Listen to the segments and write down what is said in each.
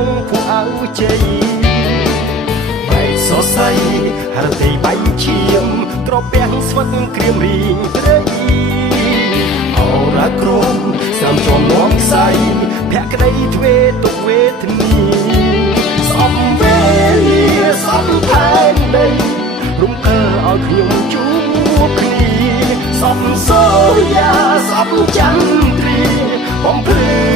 ក្នុងភូអៅជ័យបែកសរសៃហរតីបៃឈាមត្រពាំងស្វិតក្រៀមរីងព្រៃអរ៉ាក្រមស្រាំជាប់នំខ្សែភក្តីទ្វេទុកវេទនីសំវេលាសំផែនដីរំកិលឲ្យខ្ញុំជួបគ្នាសំសូយ៉ាសំចន្ទ្រីបំភ្លឺ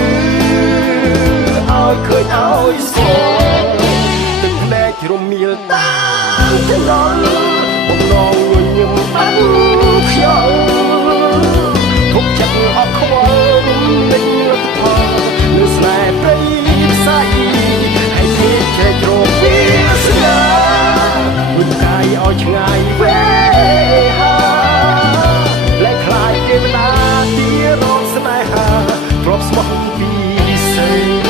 ឲ្យឃើញឲ្យស្គាល់ទឹកភ្នែករមៀលតាមថ្នល់បំណងញញឹមបាត់ខ្យល់ទុកចិត្តអត់ខ្វល់លេចលទ្ធផលលើស្នេហ៍ព្រៃផ្សៃឲ្យគេចែករកវាស្នាវិតកាយឲ្យឆ្ងាយវេហាលែងខ្លាយទេវតាទីរងស្នេហាទ្របស្មោះពីសេ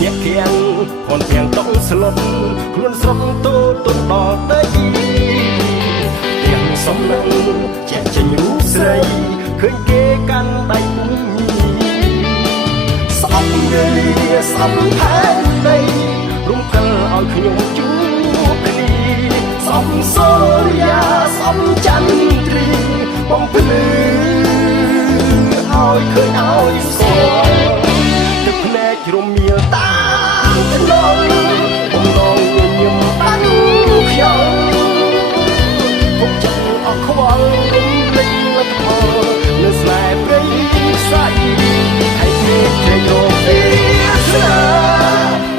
ភ្នាក់គៀងផនទាំងតុងស្លុតខ្លួនស្រុកតូតទុនដល់ដីទាំងសំនឹងជាចេញរូបស្រីឃើញគេកាន់ដៃពុំស្អប់ងើយស្អប់ផែនដីរំកិលឲ្យខ្ញុំជួបគ្នាស្អប់សូរិយាស្អប់ចន្ទ្រីបំភ្លឺឲ្យឃើញឲ្យស្គាល់ទឹកភ្នែករមៀលតាមថ្នល់បំណងញញឹមបាត់ខ្យល់ពុកចិត្តអស់ខ្វល់រំលេចលទ្ធផលលើស្នេហ៍ព្រៃផ្សៃឲ្យគេចែករកវាស្នា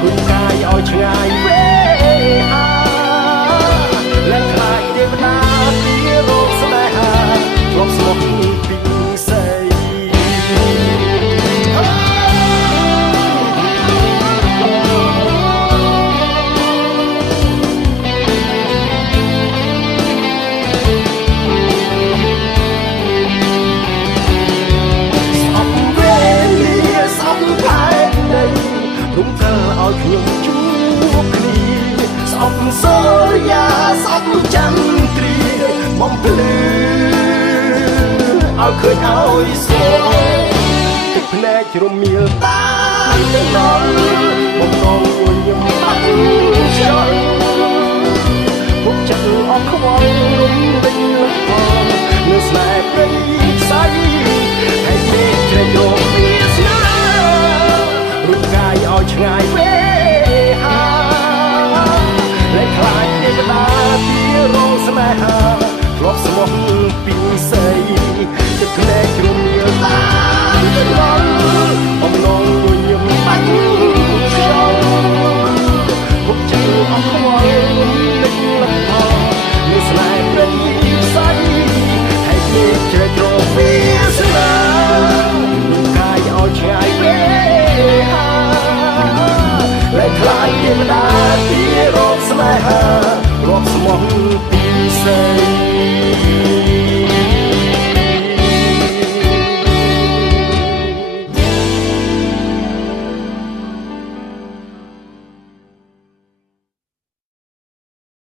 គុំកាយឲ្យឆ្ងាយវេហាលែងខ្លាចទេវតាពីរោគស្នេហាទ្រពស្មោះពីសេរំកិលឲ្យខ្ញុំជួបគ្នាស្អប់សូរិយាស្អប់ចន្ទ្រីបំភ្លឺឲ្យឃើញឲ្យស្គាល់ទឹកភ្នែករមៀលតាមថ្នល់បំណងញញឹមបាត់ខ្យល់ពុកចិត្តអស់ខ្វល់